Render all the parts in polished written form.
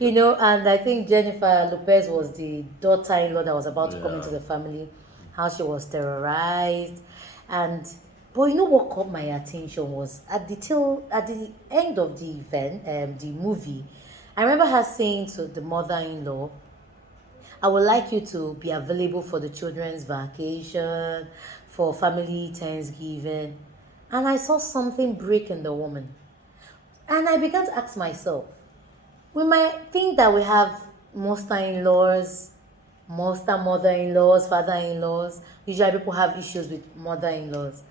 And I think Jennifer Lopez was the daughter-in-law that was about to come into Yeah. the family, how she was terrorized. And but you know what caught my attention was at the end of the event, the movie, I remember her saying to the mother-in-law, I would like you to be available for the children's vacation, for family Thanksgiving. And I saw something break in the woman. And I began to ask myself, we might think that we have monster in laws, monster mother in laws, father in laws. Usually people have issues with mother in laws.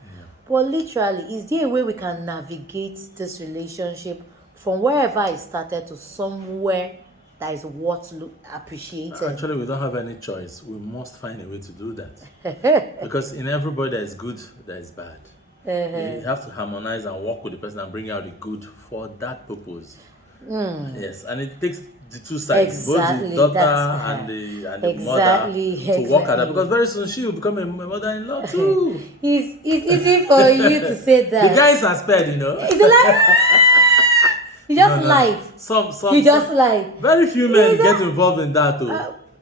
But literally, is there a way we can navigate this relationship from wherever it started to somewhere that is worth appreciated? Actually, we don't have any choice. We must find a way to do that. Because in everybody there is good, there is bad. You have to harmonize and work with the person and bring out the good for that purpose. Yes, and it takes the two sides, Exactly, both the that's daughter her. and the Exactly, mother, to work at that. exactly. Because very soon she will become a mother-in-law too. It's easy for you to say The that. guys are spared, you know. It's like you just lied. You just lied. Very few men Is get that- involved in that too.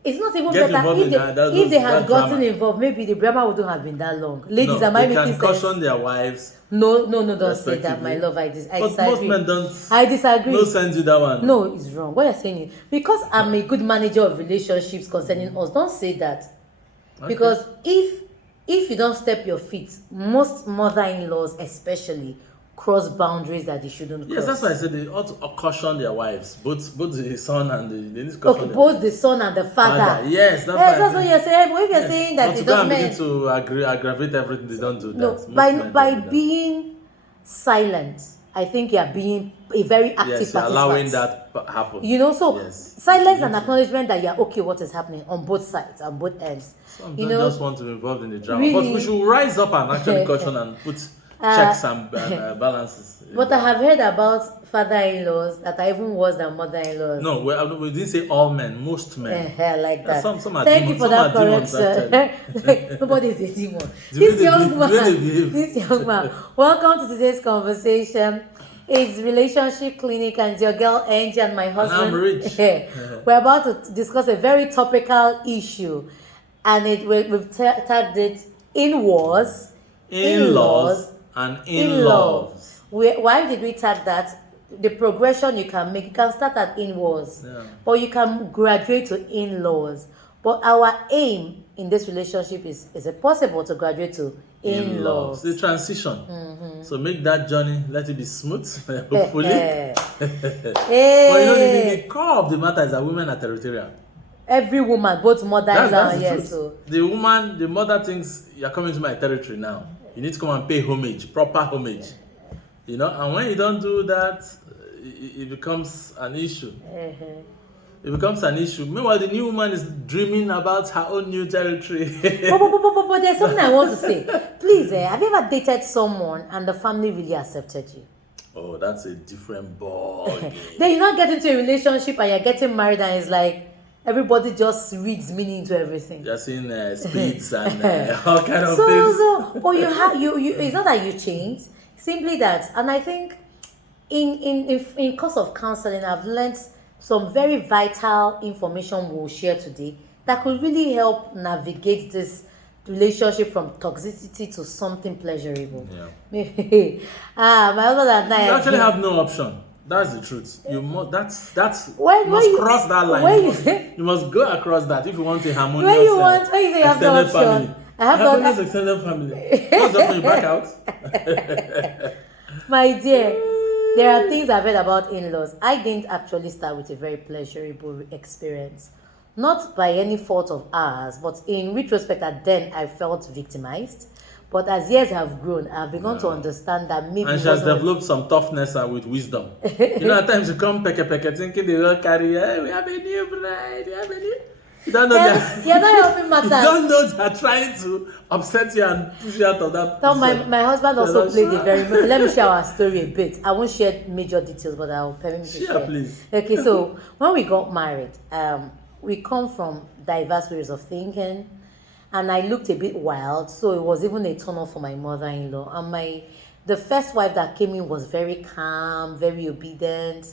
It's not even Get better involved if in they, that if they had that gotten drama. involved. Maybe the drama wouldn't have been that long. Ladies, No, am I they making can sense? caution their wives. No, don't say that, my respectively. love. I But most disagree. men don't. I disagree. No send you that one. No, it's wrong. What you're saying is because I'm a good manager of relationships concerning us. Don't say that. Okay. Because if you don't step your feet, most mother-in-laws especially cross boundaries that they shouldn't cross. Yes, that's why I said they ought to caution their wives, both the son and they need to caution Okay, their both the son and the father. father. Yes, That's what you're saying. But if you're Yes. saying that Not it to go and doesn't begin mean to aggravate everything, they don't do that. no, Most men by don't do that. being silent, I think you are being a very active Yes, you're participant. allowing that happen. So Yes. silence and acknowledgement that you're okay what is happening on both sides, on both ends. Some You don't know, just want to be involved in the drama. But really- we should rise up and actually caution and put checks and balances. but I have heard about father-in-laws that are even worse than mother-in-laws. No, we didn't say all men, most men. Like that. Some are Thank you demons, for some that are demons, correction. Nobody is a demon. The way This they young behave, the way they man, behave. this young man. Welcome to today's conversation. It's Relationship Clinic and it's your girl Angie and my husband. I'm Rich. We're about to discuss a very topical issue, and we've tagged it in-laws, In-laws and in-laws. Why did we tag that? The progression you can make, you can start at in-laws, Yeah. but you can graduate to in-laws. But our aim in this relationship is it possible to graduate to in-laws? The transition. So make that journey, let it be smooth, hopefully. But you know, the core of the matter is that women are territorial. Every woman, both mother-in-law That's and the yes, truth. so The mother thinks you're coming to my territory now. You need to come and pay homage, proper homage. You know, and when you don't do that, it becomes an issue. It becomes an issue. Meanwhile, the new woman is dreaming about her own new territory. but there's something I want to say. Please, have you ever dated someone and the family really accepted you? Oh, that's a different ball game. Then you not get into a relationship and you're getting married and it's like everybody just reads meaning into everything. You're seeing speeds and all kind of things. So, but you it's not that you changed, simply that, and I think in course of counseling, I've learned some very vital information we'll share today that could really help navigate this relationship from toxicity to something pleasurable. Yeah. My husband and I You actually have no option. That's the truth. You must. That's. When you must you- cross that line. when You must go across that if you want a harmonious. when you say you have no extended option, family. I have Harmonious no extended family. What's up when you back out? My dear, there are things I've heard about in-laws. I didn't actually start with a very pleasurable experience. Not by any fault of ours, but in retrospect, then I felt victimized. But as years have grown, I've begun to understand that maybe And she has developed some toughness and with wisdom. You know, at times you come peke thinking they will carry, hey, we have a new bride, we have a new. You don't know You're not helping you matters. don't know they're trying to upset you and push you out of that. So position. my husband also not played sure. a very. Let me share our story a bit. I won't share major details, but I'll permit me to Share, share. please. Okay, so when we got married, we come from diverse ways of thinking, and I looked a bit wild, so it was even a turn off for my mother-in-law. And the first wife that came in was very calm, very obedient.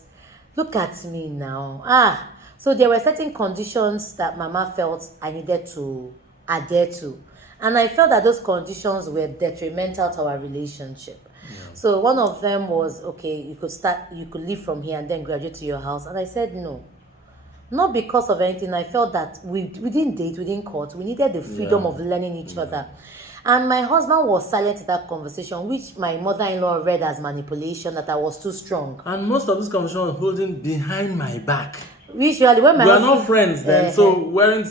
Look at me now. Ah, so there were certain conditions that Mama felt I needed to adhere to. And I felt that those conditions were detrimental to our relationship. So one of them was, okay, you could leave from here and then graduate to your house. And I said no. Not because of anything. I felt that we didn't date, we didn't court. We needed the freedom of learning each other. And my husband was silent in that conversation, which my mother-in-law read as manipulation, that I was too strong. And most of this conversation was holding behind my back. Usually, when my We are husband, not friends then, so weren't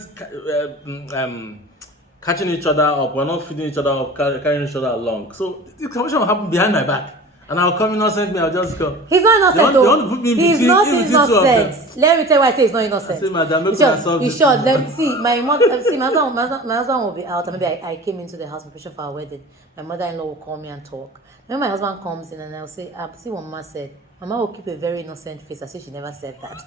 catching each other up. We're not feeding each other up, carrying each other along. So the conversation will happen behind my back. And I'll come innocent, I'll just come. He's not innocent, they want to put me in he's between, not in between two of them. innocent. Let me tell you why I say he's not innocent. I say, madam, make sure, myself he's sure. Let me see. My husband will be out. And maybe I came into the house preparation for our wedding. My mother-in-law will call me and talk. Then my husband comes in and I'll say, see what Mama said. Mama will keep a very innocent face as if she never said that.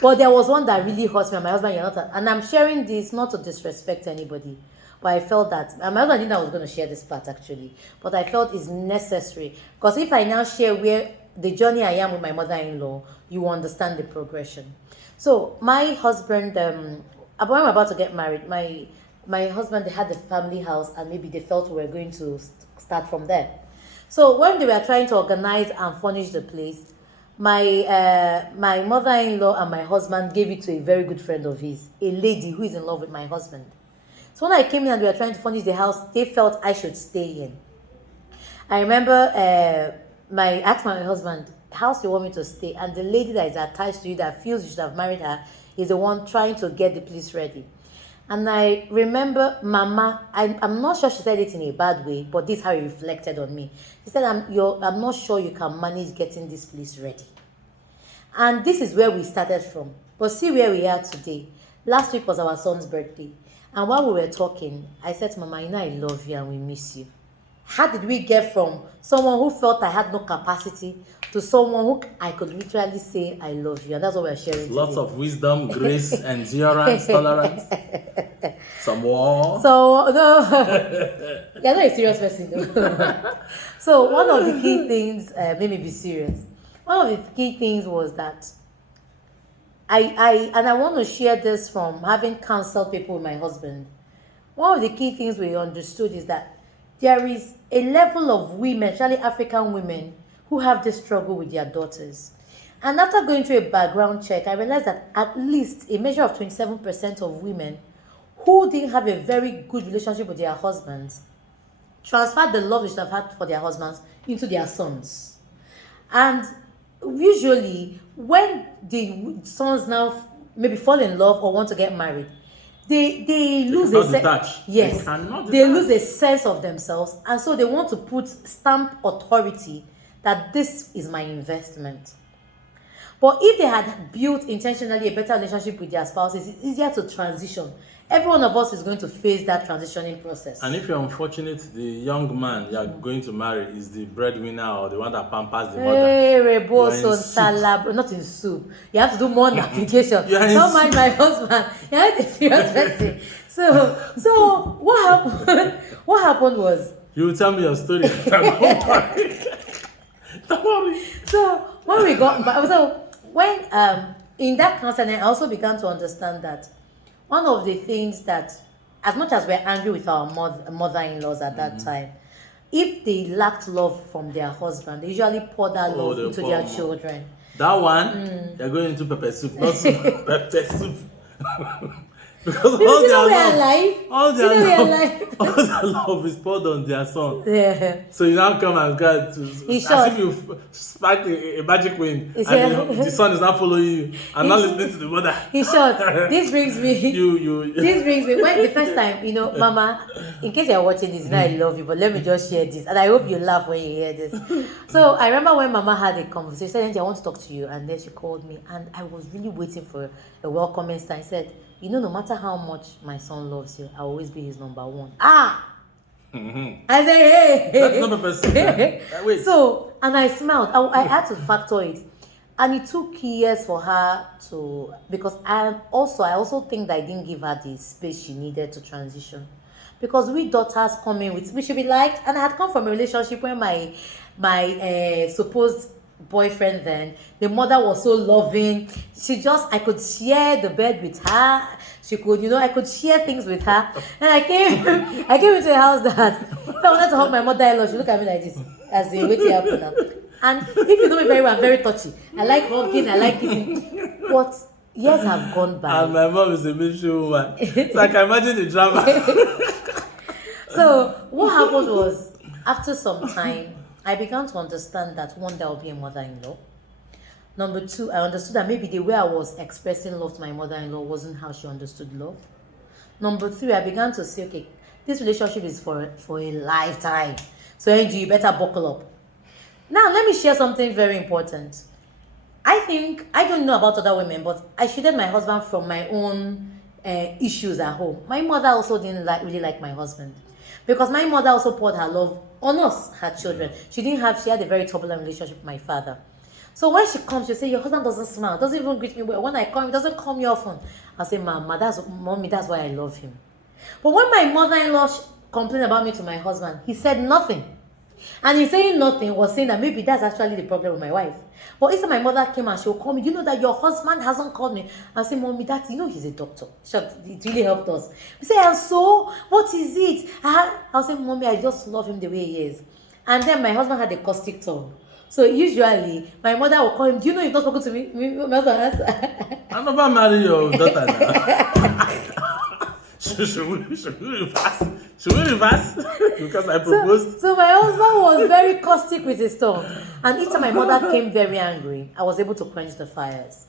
But there was one that really hurt me. And my husband, you're not. And I'm sharing this not to disrespect anybody. But I felt that, and my husband didn't know I was going to share this part actually, but I felt it's necessary. Because if I now share where the journey I am with my mother-in-law, you will understand the progression. So my husband, when I'm about to get married, my husband, they had the family house and maybe they felt we were going to start from there. So when they were trying to organize and furnish the place, my mother-in-law and my husband gave it to a very good friend of his, a lady who is in love with my husband. So when I came in and we were trying to furnish the house, they felt I should stay in. I remember I asked my husband, house you want me to stay? And the lady that is attached to you that feels you should have married her is the one trying to get the place ready. And I remember Mama, I'm not sure she said it in a bad way, but this is how it reflected on me. She said, I'm not sure you can manage getting this place ready. And this is where we started from. But see where we are today. Last week was our son's birthday. And while we were talking, I said to Mama, I love you and we miss you. How did we get from someone who felt I had no capacity to someone who I could literally say, I love you? And that's what we're sharing Lots today. of wisdom, grace, endurance, tolerance. Some war. So, no, you're not a serious person. So, one of the key things, let me be serious. One of the key things was that I want to share this from having counseled people with my husband. One of the key things we understood is that there is a level of women, especially African women, who have this struggle with their daughters. And after going through a background check, I realized that at least a measure of 27% of women who didn't have a very good relationship with their husbands transferred the love they should have had for their husbands into their sons. And usually, when the sons now maybe fall in love or want to get married, they lose a sense. Yes, they lose a sense of themselves, and so they want to stamp authority that this is my investment. But if they had built intentionally a better relationship with their spouses, it's easier to transition. Every one of us is going to face that transitioning process. And if you're unfortunate, the young man you're going to marry is the breadwinner or the one that pampers the mother. Hey, reboso, salad, not in soup. You have to do more navigation. Don't mind my husband. You're not a serious person. So what happened? What happened was. You will tell me your story. Don't worry. Don't worry. So when in that counseling, I also began to understand that one of the things that, as much as we're angry with our mother-in-laws at that time, if they lacked love from their husband, they usually pour that love into their children. That one, you're going into pepper soup, not soup, pepper soup. Because all their love is poured on their son. Yeah. So you now come and God as if you sparked a magic wind, and the son is not following you and not listening to the mother. He's short. This brings me. This brings me. When the first time, Mama, in case you're watching this, I love you, but let me just share this, and I hope you laugh when you hear this. So I remember when Mama had a conversation, and I want to talk to you, and then she called me, and I was really waiting for a welcoming sign. I said, no matter how much my son loves you, I'll always be his number one. I said, hey. That's not a person. Wait. So, and I smiled. I had to factor it. And it took years for her to, because I also think that I didn't give her the space she needed to transition. Because we daughters come in with, we should be liked. And I had come from a relationship where my supposed boyfriend then. The mother was so loving. I could share the bed with her. She could, I could share things with her. And I came into a house that if I wanted to hug my mother-in-law, she look at me like this, as in waiting happen now. And if you know me very well, I'm very touchy. I like hugging, I like kissing. But years have gone by. And my mom is a military woman. So I can imagine the drama. So what happened was, after some time, I began to understand that one day I'll be a mother-in-law. Number two, I understood that maybe the way I was expressing love to my mother-in-law wasn't how she understood love. Number three, I began to say, okay, this relationship is for a lifetime. So Angie, you better buckle up. Now, let me share something very important. I don't know about other women, but I shielded my husband from my own issues at home. My mother also didn't really like my husband. Because my mother also poured her love on us, her children. She had a very turbulent relationship with my father. So when she comes, she'll say, your husband doesn't smile, doesn't even greet me well. When I come, he doesn't call me often. I'll say, Mommy, that's why I love him. But when my mother-in-law complained about me to my husband, he said nothing. And he saying nothing was saying that maybe that's actually the problem with my wife. But if my mother came and she'll call me, you know that your husband hasn't called me. I'll say, Mommy, he's a doctor. It really helped us. We say, and so, what is it? I'll say, Mommy, I just love him the way he is. And then my husband had a caustic tongue. So usually, my mother will call him, do you know you've not spoken to me? My husband has. I'm never marry your daughter now. Should we reverse? Because I proposed. So my husband was very caustic with his tongue. And each time my mother came very angry, I was able to quench the fires.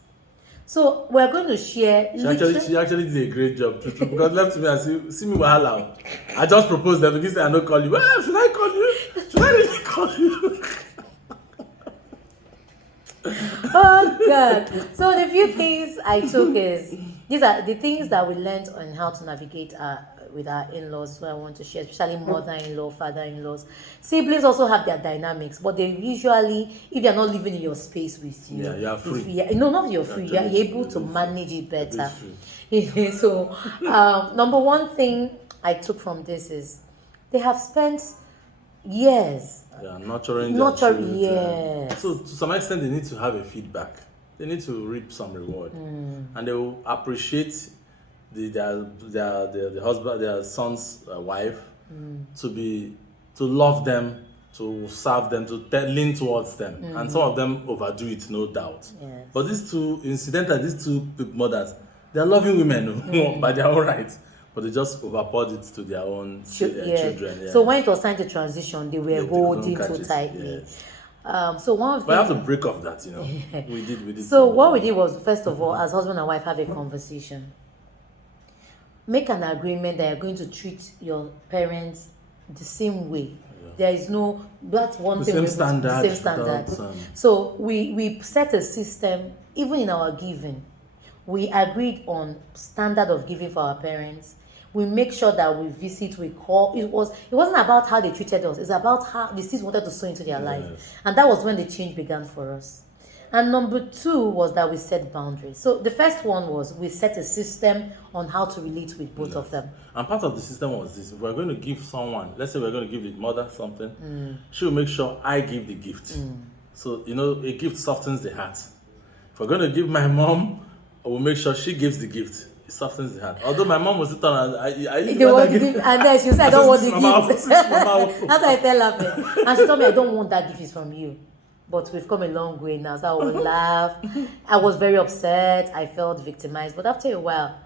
So we're going to share. She actually did a great job too, because left to me and see me wahala. I just proposed them because I don't call you. Well, should I call you? Should I really call you? Oh God. So the few things I took is these are the things that we learned on how to navigate with our in-laws. So I want to share, especially mother-in-law, father-in-laws. Siblings also have their dynamics, but they usually, if they're not living in your space with you, you are free. Not you're free. You're able to manage it better. So number one thing I took from this is they have spent years nurturing their children. Yes. So to some extent, they need to have a feedback. They need to reap some reward, and they will appreciate the husband, their son's wife, to love them, to serve them, to lean towards them, and some of them overdo it, no doubt. Yes. But these two mothers, they are loving women by their own rights. But they just overpoured it to their own children. Yeah. So when it was time to transition, they were holding too tightly. Yes. So one of the But I have to break off that, we did. So what we did was, first of all, as husband and wife, have a conversation. Make an agreement that you're going to treat your parents the same way. Yeah. There is that's one thing. The same standard. So we set a system, even in our giving. We agreed on standard of giving for our parents. We make sure that we visit, we call. It wasn't about how they treated us. It's about how the seeds wanted to sow into their life. And that was when the change began for us. And number two was that we set boundaries. So the first one was we set a system on how to relate with both of them. And part of the system was this: if we're going to give someone, let's say we're going to give the mother something, she will make sure I give the gift. So a gift softens the heart. If we're going to give my mom, I will make sure she gives the gift. It softens the heart. Although my mom was sit on and then she said, I don't want the gift. That's why I tell her. And she told me, I don't want that gift, is from you. But we've come a long way now. So I would laugh. I was very upset. I felt victimized. But after a while,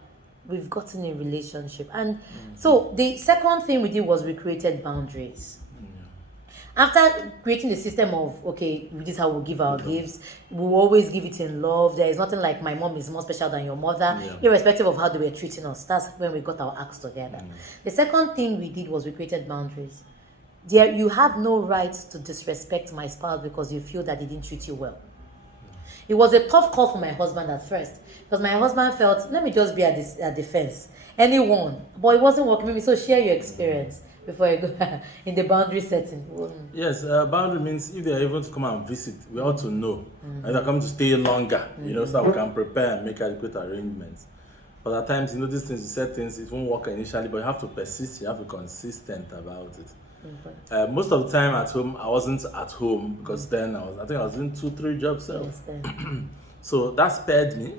we've gotten a relationship. And so the second thing we did was we created boundaries. After creating the system of, okay, this is how we'll give our gifts, we'll always give it in love. There is nothing like my mom is more special than your mother, irrespective of how they were treating us. That's when we got our acts together. The second thing we did was we created boundaries. You have no right to disrespect my spouse because you feel that they didn't treat you well. It was a tough call for my husband at first, because my husband felt, let me just be at the fence. Anyone. But it wasn't working with me, so share your experience before I go in the boundary setting. Yes, boundary means if they are able to come and visit, we ought to know. And they're coming to stay longer, so that we can prepare and make adequate arrangements. But at times, these things, you set things, it won't work initially, but you have to persist, you have to be consistent about it. Most of the time at home, I wasn't at home because then I think I was doing 2-3 jobs. So that spared me.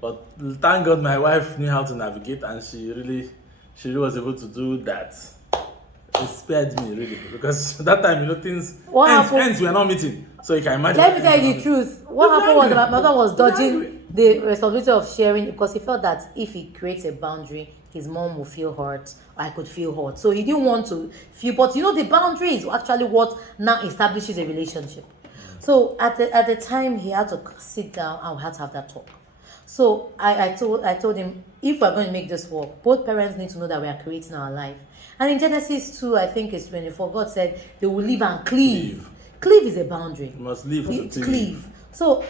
But thank God my wife knew how to navigate, and she really was able to do that. It spared me really, because that time, things ends were not meeting. So you can imagine. Let me tell you the truth. What happened was my mother was dodging the responsibility of sharing, because he felt that if he creates a boundary, his mom will feel hurt, or I could feel hurt. So he didn't want to feel, but the boundary is actually what now establishes a relationship. So at the time, he had to sit down and we had to have that talk. So I told him, if we're going to make this work, both parents need to know that we are creating our life. And in Genesis 2, I think it's 24, God said they will live and cleave. Cleave is a boundary. You must live to cleave. So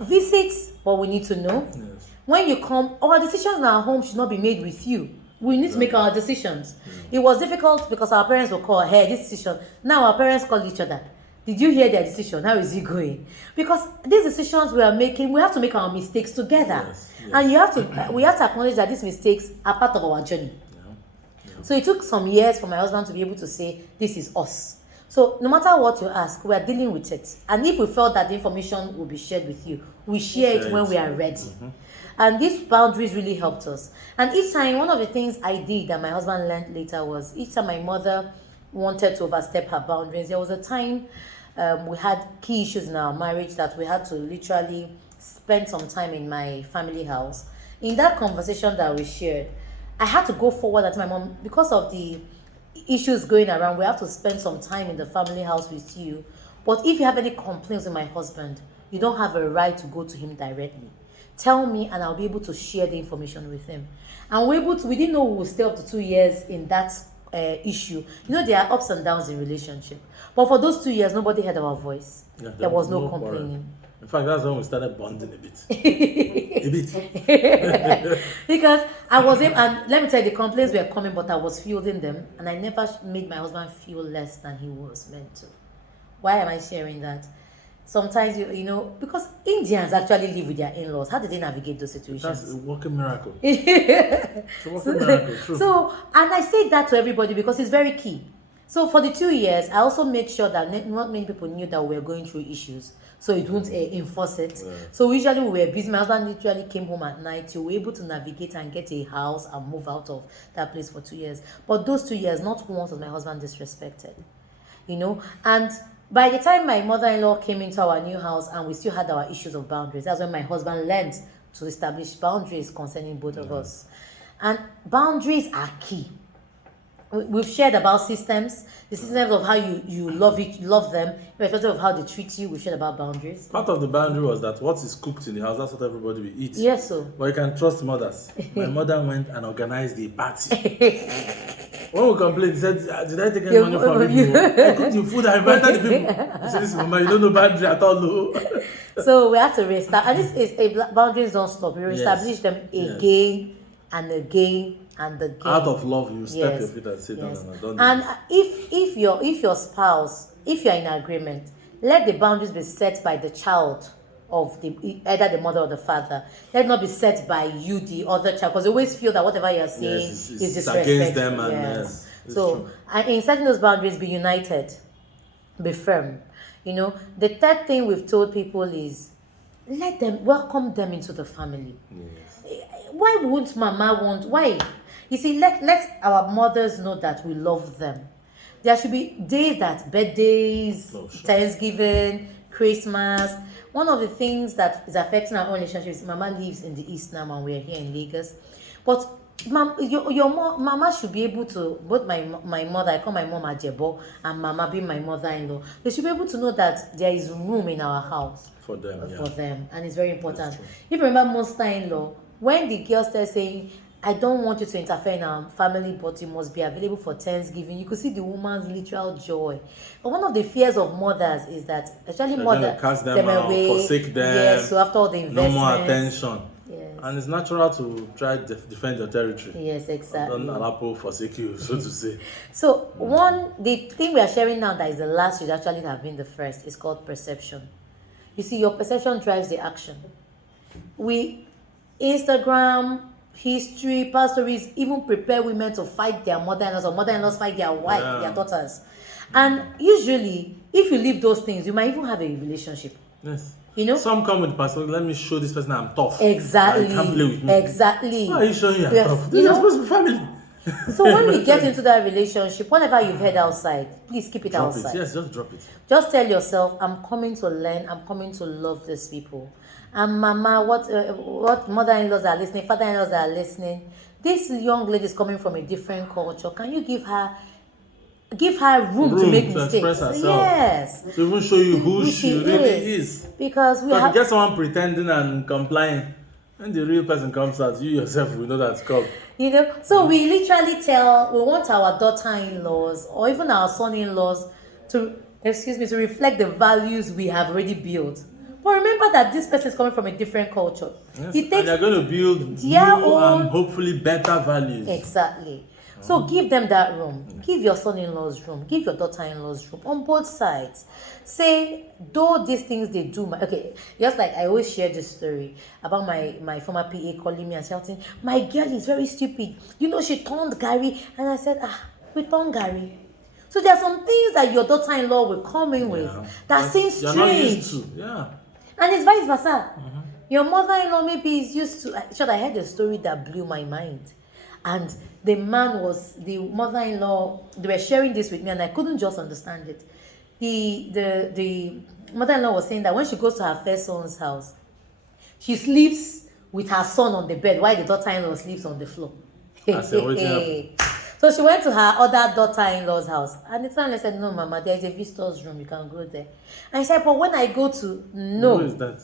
visit what we need to know. Yes. When you come, our decisions in our home should not be made with you. We need to make our decisions. It was difficult because our parents will call, hey, this decision. Now our parents call each other. Did you hear their decision? How is it going? Because these decisions we are making, we have to make our mistakes together. Yes. And we have to acknowledge that these mistakes are part of our journey. So it took some years for my husband to be able to say, this is us. So no matter what you ask, we are dealing with it. And if we felt that the information will be shared with you, we share it when we are ready. And these boundaries really helped us. And each time, one of the things I did that my husband learned later was, each time my mother wanted to overstep her boundaries, there was a time we had key issues in our marriage that we had to literally spend some time in my family house. In that conversation that we shared, I had to go forward at my mom, because of the issues going around, we have to spend some time in the family house with you. But if you have any complaints with my husband, you don't have a right to go to him directly. Tell me and I'll be able to share the information with him. And we didn't know we would stay up to 2 years in that issue. There are ups and downs in relationship. But for those 2 years, nobody heard our voice. There was no complaining. In fact, that's when we started bonding a bit. A bit. Because I was able, and let me tell you, the complaints were coming, but I was fielding them, and I never made my husband feel less than he was meant to. Why am I sharing that? Sometimes, because Indians actually live with their in-laws. How did they navigate those situations? That's a walking miracle. It's a walking miracle, true. So, and I say that to everybody because it's very key. So for the 2 years, I also made sure that not many people knew that we were going through issues. So it wouldn't enforce it. Yeah. So usually we were busy. My husband literally came home at night. We were able to navigate and get a house and move out of that place for 2 years. But those 2 years, not once was my husband disrespected. And by the time my mother-in-law came into our new house and we still had our issues of boundaries, that's when my husband learned to establish boundaries concerning both of us. And boundaries are key. We've shared about systems, the systems of how you love them, irrespective of how they treat you. We've shared about boundaries. Part of the boundary was that what is cooked in the house, that's what everybody will eat. Yes, so. But you can trust mothers. My mother went and organized the party. When we complained, he said, did I take any money from you? I cooked the food, I invited the people. I said, listen, Mama, you don't know boundary at all. No. So we have to restart. And this is boundaries don't stop. We reestablish them again and again. And the game. Out of love, you step your feet and say, no, don't. And if your spouse, if you're in agreement, let the boundaries be set by the child of either the mother or the father. Let it not be set by you, the other child, because you always feel that whatever you're saying is disrespectful. Against them, and so, and in setting those boundaries, be united, be firm. The third thing we've told people is welcome them into the family. Yes. Why won't Mama want? Why? You see, let our mothers know that we love them. There should be days that birthdays, Thanksgiving, Christmas. One of the things that is affecting our own relationships, Mama lives in the East now and we're here in Lagos. But your Mama should be able to, both my mother, I call my mom 𝐷𝐸𝐴, and Mama being my mother-in-law, they should be able to know that there is room in our house for them. And it's very important. If you remember Monster-in-law, when the girl started saying, I don't want you to interfere in our family, but you must be available for Thanksgiving, you could see the woman's literal joy. But one of the fears of mothers is that, especially mothers, cast them out, away, forsake them. Yes, so after all the investment, no more attention. Yes. And it's natural to try to defend your territory. Yes, exactly. Don't allow people forsake you, so to say. So the thing we are sharing now that is the last should actually have been the first is called perception. You see, your perception drives the action. Instagram, history, past stories, even prepare women to fight their mother-in-laws or mother-in-laws fight their wife, their daughters. And usually, if you leave those things, you might even have a relationship. Yes. You know? Some come with person, let me show this person I'm tough. Exactly. You can't play with me. Exactly. Why are you showing you're Yes. tough? You You're know? supposed to be family. So when we get into that relationship, whenever you've heard outside, please keep it Drop outside. it. Yes, just drop it. Just tell yourself, I'm coming to learn, I'm coming to love these people. And mama, what mother-in-laws are listening, father-in-laws are listening, this young lady is coming from a different culture. Can you give her room to make mistakes? Express herself. Yes. To even show you who she really is. Because we But have you get someone pretending and complying, when the real person comes out, you yourself will know that's come. You know, so we literally we want our daughter-in-laws or even our son-in-laws to reflect the values we have already built. But remember that this person is coming from a different culture. Yes. It takes And they're going to build new and hopefully better values. Exactly. So give them that room. Give your son-in-law's room. Give your daughter-in-law's room on both sides. Say, though these things they do, just like I always share this story about my former PA calling me and shouting, my girl is very stupid. You know, she turned Gary. And I said, we turned Gary. So there are some things that your daughter-in-law will come in with that seems strange. You're not used to. Yeah. And it's vice versa. Your mother-in-law maybe is used to. I heard a story that blew my mind. And the mother-in-law, they were sharing this with me and I couldn't just understand it. The mother-in-law was saying that when she goes to her first son's house, she sleeps with her son on the bed while the daughter-in-law sleeps on the floor. So she went to her other daughter-in-law's house and the daughter-in-law said, no mama, there is a visitor's room, you can go there. And she said, but when I go to, no. Who is that?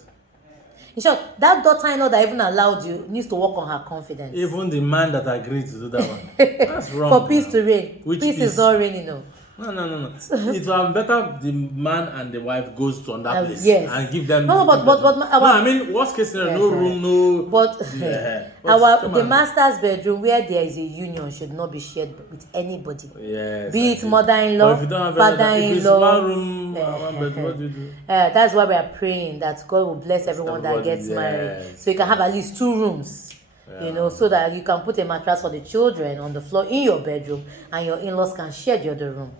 In short, that daughter-in-law that even allowed you needs to work on her confidence. Even the man that agreed to do that one. That's wrong. For peace to reign. Which peace is not reigning, no. No. It's better the man and the wife goes to another place and give them. No, I mean, worst case scenario, no room, no. But the master's bedroom where there is a union should not be shared with anybody. Yes. Be it mother-in-law, father-in-law. One room, one bedroom. What do you do? That's why we are praying that God will bless everyone that gets married, so you can have at least 2 rooms. You know, so that you can put a mattress for the children on the floor in your bedroom and your in-laws can share the other room.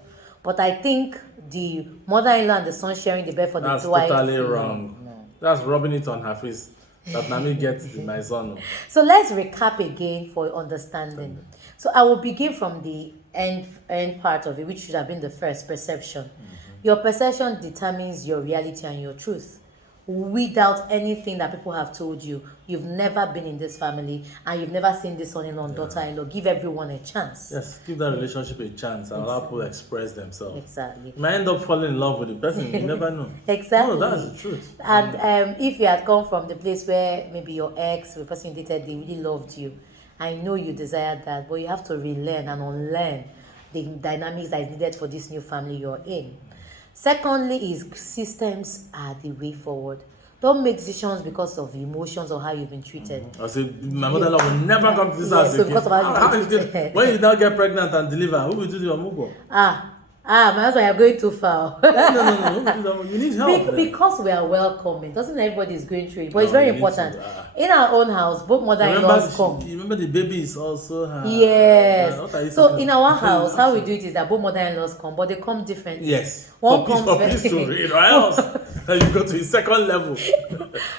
But I think the mother-in-law and the son sharing the bed for the wife. That's totally wrong. No. That's rubbing it on her face. That Nami gets my son. So let's recap again for understanding. So I will begin from the end part of it, which should have been the first, perception. Your perception determines your reality and your truth. Without anything that people have told you, you've never been in this family and you've never seen this son-in-law and daughter-in-law. Give everyone a chance. Yes, give that relationship a chance and allow people to express themselves. Exactly. You might end up falling in love with the person, you never know. Exactly. No, that's the truth. And if you had come from the place where maybe your ex, the person you dated, they really loved you, I know you desired that, but you have to relearn and unlearn the dynamics that is needed for this new family you're in. Secondly is systems are the way forward. Don't make decisions because of emotions or how you've been treated. I said, my mother-in-law will never come to this house so again. because of how you've been treated. When you now get pregnant and deliver, who will do the amugo? My husband, you're going too far. No. You need help. Because we are welcoming. Doesn't everybody is going through it, but it's very important. In our own house, both mother-in-laws come. You remember the baby is also her. Yes. So in our house, how we do it is that both mother-in-laws come, but they come differently. Yes. One for comes peace to read, or else you go to the second level.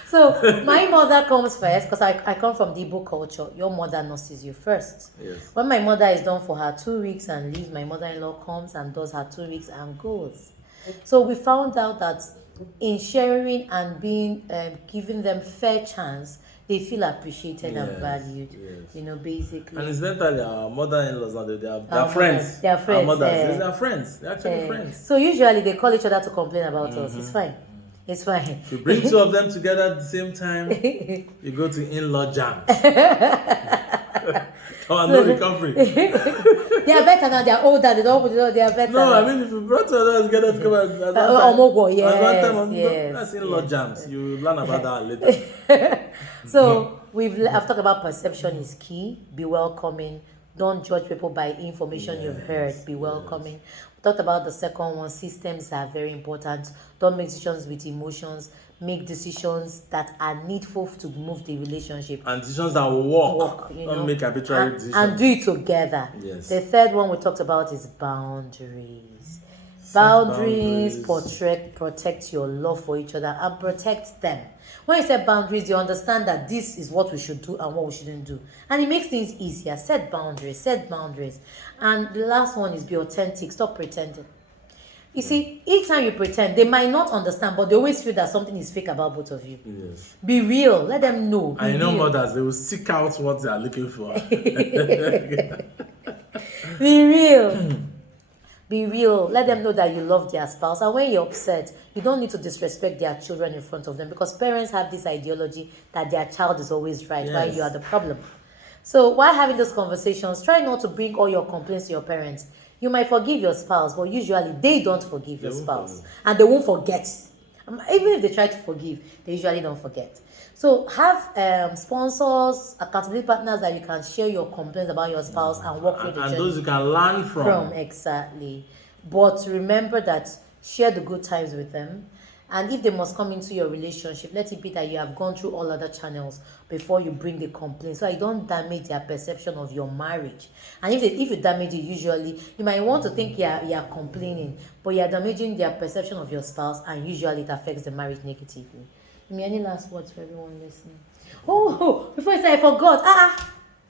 So my mother comes first because I come from the Igbo culture. Your mother nurses you first. Yes. When my mother is done for her 2 weeks and leaves, my mother-in-law comes and does her 2 weeks and goes. So we found out that in sharing and being giving them fair chance, they feel appreciated and valued. Yes. You know, basically. And incidentally, our mother-in-laws now they are friends. They are friends. Our mothers, they are friends. They're actually friends. So usually they call each other to complain about us. It's fine. It's fine. If you bring 2 of them together at the same time, you go to in-law jams. No recovery. They are better now. They are older. They don't. They are better. No, I mean if you brought 2 others together to come at yes. That's in-law jams. You learn about that later. So I've talked about perception is key. Be welcoming. Don't judge people by information you've heard. Be welcoming. We talked about the second one. Systems are very important. Don't make decisions with emotions. make decisions that are needful to move the relationship. And decisions that will work. You Don't know, make arbitrary decisions. and do it together. Yes. The third one we talked about is boundaries. Boundaries protect your love for each other and protect them. When you set boundaries, you understand that this is what we should do and what we shouldn't do. And it makes things easier. Set boundaries. And the last one is be authentic. Stop pretending. You see, each time you pretend, they might not understand, but they always feel that something is fake about both of you. Yes. Be real. Let them know. I know mothers, they will seek out what they are looking for. Be real. Be real. Let them know that you love their spouse. And when you're upset, you don't need to disrespect their children in front of them, because parents have this ideology that their child is always right, while you are the problem. So while having those conversations, try not to bring all your complaints to your parents. You might forgive your spouse, but usually they don't forgive your spouse. And they won't forget. Even if they try to forgive, they usually don't forget. So have sponsors, accountability partners that you can share your complaints about your spouse and work with the and those you can learn from. Exactly. But remember that share the good times with them. And if they must come into your relationship, let it be that you have gone through all other channels before you bring the complaint, so you don't damage their perception of your marriage. And if you damage it, usually you might want to think you are complaining, but you are damaging their perception of your spouse, and usually it affects the marriage negatively. Any last words for everyone listening? Oh, before I say I forgot.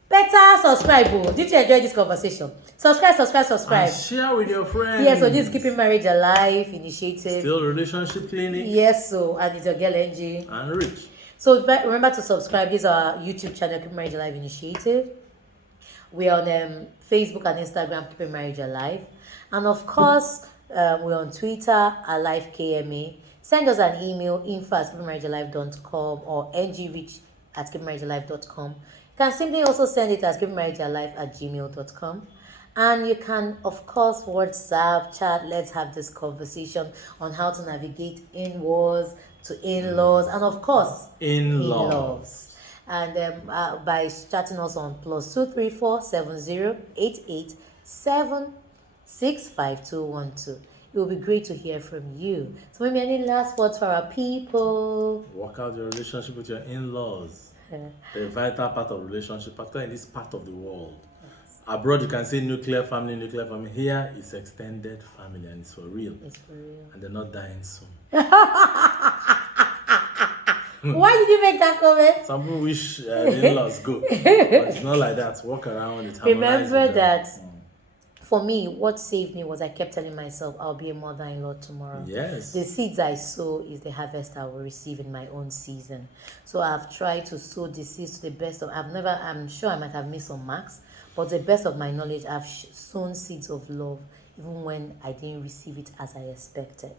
Better subscribe. Did you enjoy this conversation? Subscribe. And share with your friends. Yes, so this is Keeping Marriage Alive initiative. Still relationship clinic. Yes, so and it's your girl NG. And Rich. So remember to subscribe. This is our YouTube channel, Keeping Marriage Alive initiative. We're on Facebook and Instagram, Keeping Marriage Alive. And of course, we're on Twitter, @AliveKMA. Send us an email, info@keepingmarriagealive.com or ngrich@keepingmarriagealive.com. You can simply also send it as keepingmarriagealive@gmail.com. And you can, of course, WhatsApp, chat. Let's have this conversation on how to navigate in-laws to in-laws, and of course, in-laws. And by chatting us on +234 7088 765 It will be great to hear from you. So maybe any last words for our people? Work out your relationship with your in-laws. The vital part of relationship, particularly in this part of the world. Abroad, you can say nuclear family. Here, it's extended family, and it's for real. It's for real. And they're not dying soon. Why did you make that comment? Some people wish the in-laws go. But it's not like that. Walk around it. Remember that for me, what saved me was I kept telling myself, I'll be a mother-in-law tomorrow. Yes. The seeds I sow is the harvest I will receive in my own season. So I've tried to sow the seeds to the best of, I'm sure I might have missed some marks, but to the best of my knowledge, I've sown seeds of love, even when I didn't receive it as I expected.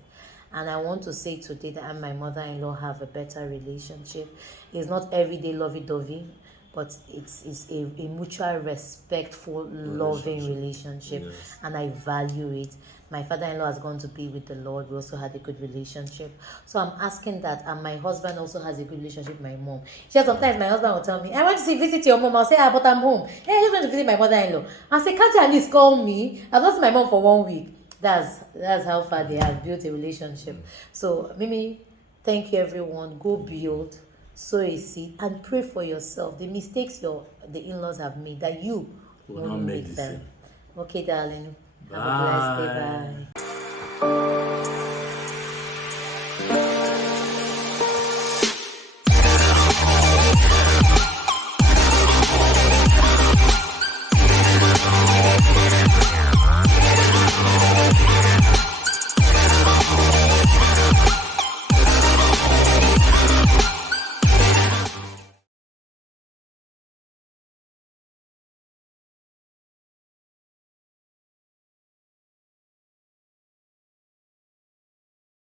And I want to say today that I and my mother-in-law have a better relationship. It's not everyday lovey-dovey, but it's a mutual, respectful, loving relationship. Yes. And I value it. My father-in-law has gone to be with the Lord. We also had a good relationship. So I'm asking that, and my husband also has a good relationship with my mom. Sometimes my husband will tell me, I want to visit your mom. I'll say, but I'm home. Hey, I just want to visit my mother-in-law. I'll say, can't you at least call me? I've lost my mom for 1 week. That's how far they have built a relationship. So Mimi, thank you everyone. Go build, sow a seed, and pray for yourself. The mistakes the in-laws have made, that you will not make them. the same. Okay, darling. Bye. Have a blessed day. Bye.